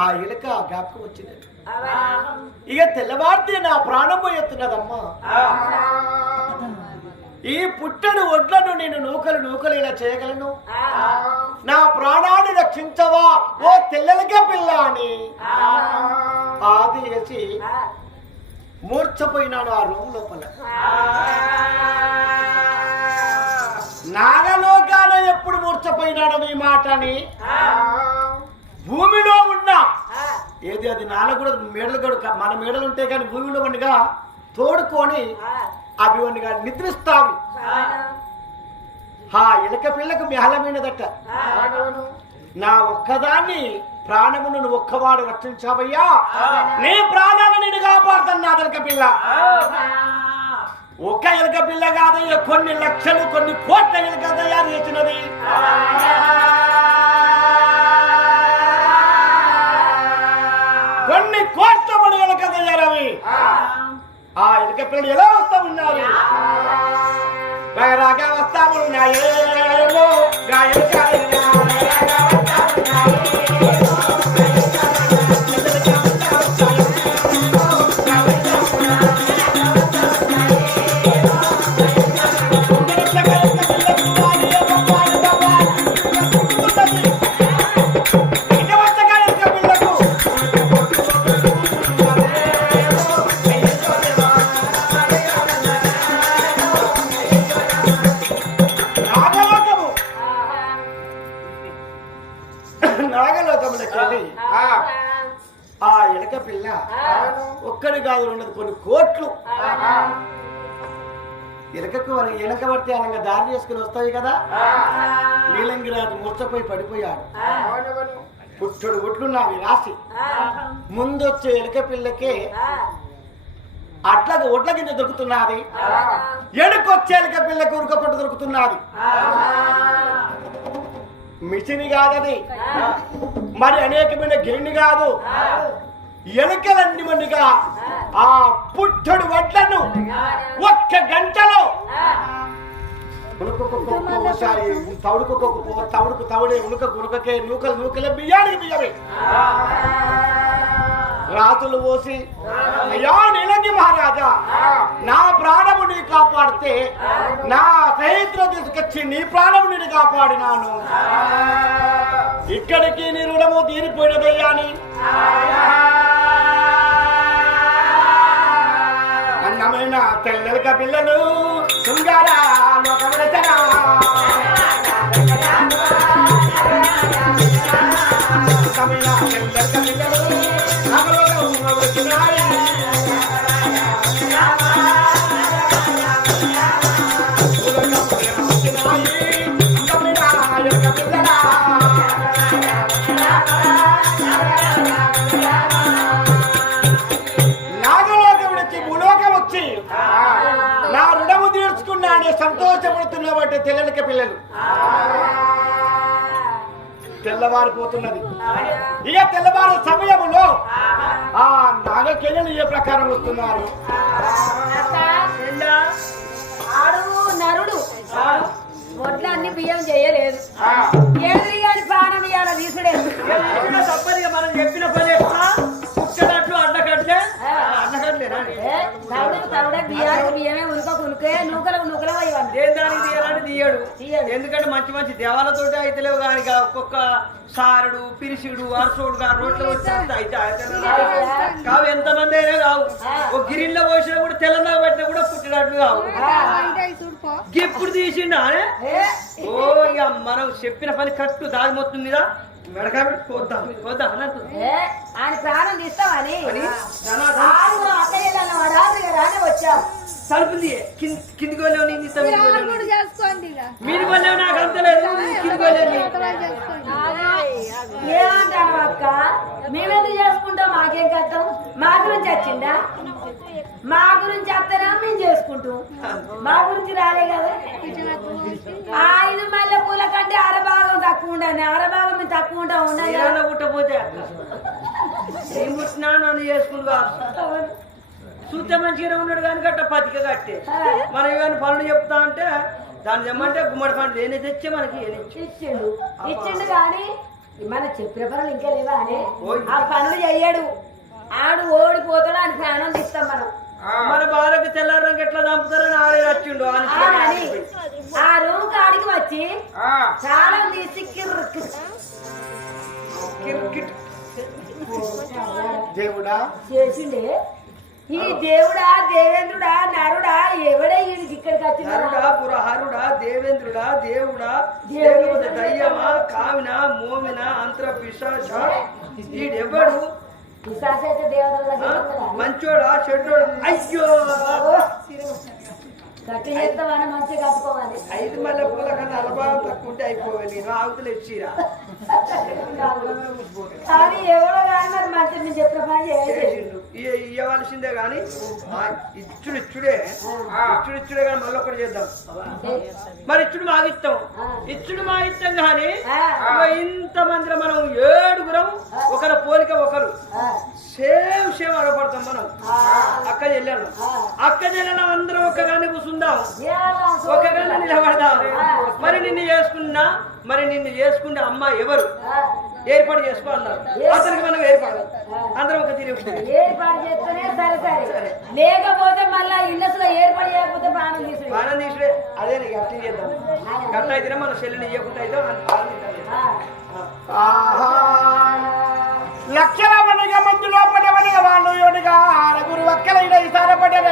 ఆ ఎలుక జ్ఞాపకం వచ్చింది ఇక తెల్లవారితే నా ప్రాణం పోయెత్తున్నదమ్మా. ఈ పుట్టడు ఒడ్లను నేను నూకలు నూకలు ఇలా చేయగలను నా ప్రాణాన్ని రక్షించవా? ఓ తెల్లలక పిల్ల అని ఆది వేసి మూర్చపోయినాడు ఆ రూమ్ లోపల. నాగలోకాన ఎప్పుడు మూర్చపోయినాడు మీ మాటని? భూమిలో ఉన్న ఏది అది నాన్న కూడా మేడలు కూడా మన మేడలు ఉంటే కానీ భూమిలో ఉండగా తోడుకొని అవి ఉండగా నిద్రిస్తావి. హా ఎలక పిల్లకు మెహలమైనదట నా ఒక్కదాన్ని ప్రాణమును నువ్వు ఒక్కవాడు రక్షించావయ్యా. నీ ప్రాణాలను నేను కాపాడుతాను నా ఎలక పిల్ల. ఒక ఎలక పిల్ల కాదయ్యా కొన్ని లక్షలు కొన్ని కోట్ల ఎలక తయారు చేసినది. కోట్ల పడి ఎలక తయారవి ఆ ఎలక పిల్లలు ఎలా వస్తా ఉన్నారు? రాగా వస్తా గాయలు ఆ ఎడక పిల్ల ఒక్కడి కాదు ఉన్నది కొన్ని కోట్లు. ఎలకకు అని ఎనక పడితే అనగా దారి చేసుకుని వస్తాయి కదా? నీలంగిరాజు మూర్చపోయి పడిపోయాడు. పుట్టడు ఒట్లున్నావి రాసి. ముందొచ్చే ఎలక పిల్లకే అట్లకు ఒట్ల గింజ దొరుకుతున్నది. ఎడుకొచ్చే ఎలక పిల్లకు ఉరకపట్టు దొరుకుతున్నది. మిషన్ కాదది మరి అనేకమైన గిరిని కాదు. ఎలుకలన్ని మండిగా ఆ పుట్టడు వడ్లను ఒక్క గంటలో. ఉనుకొక్కొక్కొక్కసారి తవుడుకు తవుడుకు తవుడే ఉనుక ఉనుకకే నూకలు నూకలే బియ్యానికి బియ్యమే. రాతులు పోసి అయ్యా నీలంగి మహారాజా నా ప్రాణము నీ కాపాడితే నా స్నేహితులు తీసుకొచ్చి నీ ప్రాణము నేను కాపాడినాను. ఇక్కడికి నీ రుణము తీరిపోయినదయ్యా అని. అన్నమైన తెల్లలక పిల్లలు శృంగారా లోకమరచన అందమైన సంతోషపడుతున్నవాటి తెల్లలిక పిల్లలు. తెల్లవారిపోతున్నది. ఇక తెల్లవారు సమయములో ఆ నాగకెళ్ళలు ఏ ప్రకారం వస్తున్నారు? ఆడు నరుడు వడ్లన్నీ బియ్యం చేయలేదు ఆ, ఏది అని ప్రాణం ఇయ్యాల తీసుడే దానికి తీయాలంటే తీయడు. ఎందుకంటే మంచి మంచి దేవాలతోటి అయితే లేవు కానీ ఒక్కొక్క సారుడు పిరిసిడు అరసోడు రోడ్లు వచ్చేస్తే అయితే అయితే కావు ఎంతమంది అయినా కావు ఒక గిరిల్లో పోసినా కూడా తెల్లదా పెట్టినా కూడా పుట్టినట్లు కావు. ఇప్పుడు తీసిండా ఓ ఇక మనం చెప్పిన పని కట్టు దారి మొత్తం మీద. ఆయన ప్రాణం తీస్తామని రానే వచ్చాం తలుపుంది కింది కిందికి వెళ్ళావు నేను వెళ్ళావు నాకు అంత లేదు వెళ్ళావు అక్క? మేమెందుకు చేసుకుంటాం? మాకేం కట్టం మా గురించి వచ్చిందా మా గురించి వస్తేనే మేము చేసుకుంటాం. మా గురించి రాలే కదా. ఆ ఐదు తక్కువ ఉండని అరభాగం మేము తక్కువ ఉంటాం పుట్టపోతే ఏం పుట్టినా నన్ను చేసుకుంటా చూస్తే మంచిగానే ఉన్నాడు కానీ గట్ట పతిక కట్టే. మనం ఏమైనా పనులు చెప్తా అంటే దాన్ని తెమ్మంటే గుమ్మడి పండు ఏనే తెచ్చే మనకి ఇచ్చిండు. ఇచ్చిండు కానీ మన చెప్పిన పనులు ఇంకా లేవా అని. ఆ పనులు చెయ్యడు. ఆడు ఓడిపోతాడు దేవుడా? చేసిండే. ఈ దేవుడా దేవేంద్రుడా నరుడా ఎవడే వీడికి ఇక్కడికి నరుడా వచ్చిందా పురహరుడా దేవేంద్రుడా దేవుడా దేవుడు. లేకపోతే దయ్యమా కామిన మోమిన అంతర పిశాచ? ఈడెవ్వడు? పిశాచ అయితే దేవతల? మంచోడా చెడ్డోడా? అయ్యో! ఐదు మల్లె పూల కన్నా అలబారం తక్కువ ఉంటే అయిపోవాలి నేను ఆవుతులు కానీ ఎవడో కానీ ఇచ్చుడు ఇచ్చుడే. ఇచ్చుడు ఇచ్చుడే కానీ మళ్ళీ ఒకటి చేద్దాం. మరి ఇచ్చుడు మా ఇష్టం. ఇచ్చుడు మా ఇష్టం కానీ ఇంత మందిలో మనం ఏడుగురం అక్క చెల్లెలు అందరం ఒక్కగానే కూర్చుందాం? ఒక్కగానే నిలబడదాం మరి నిన్ను చేసుకున్నా మరి నిన్ను చేసుకునే అమ్మ ఎవరు? ఏర్పాటు చేసుకో అన్నారు. అతనికి మనం ఏర్పాటు అందరం ఒక తిరిగి ఏర్పాటు చేస్తేనే సరే సరే. లేకపోతే మళ్ళా ఇల్లసులో ఏర్పాటు చేయకపోతే ప్రాణం తీసుడు బాణం తీసుడే అదే నీకు అట్లా చేద్దాం. గట్ల అయితేనే మన చెల్లెని ఇవ్వకుండా అయితే లక్షల వనిగా మందు లోపల వనిగా వాళ్ళు యోనిగా. ఇడ ఇసారపడ్డారట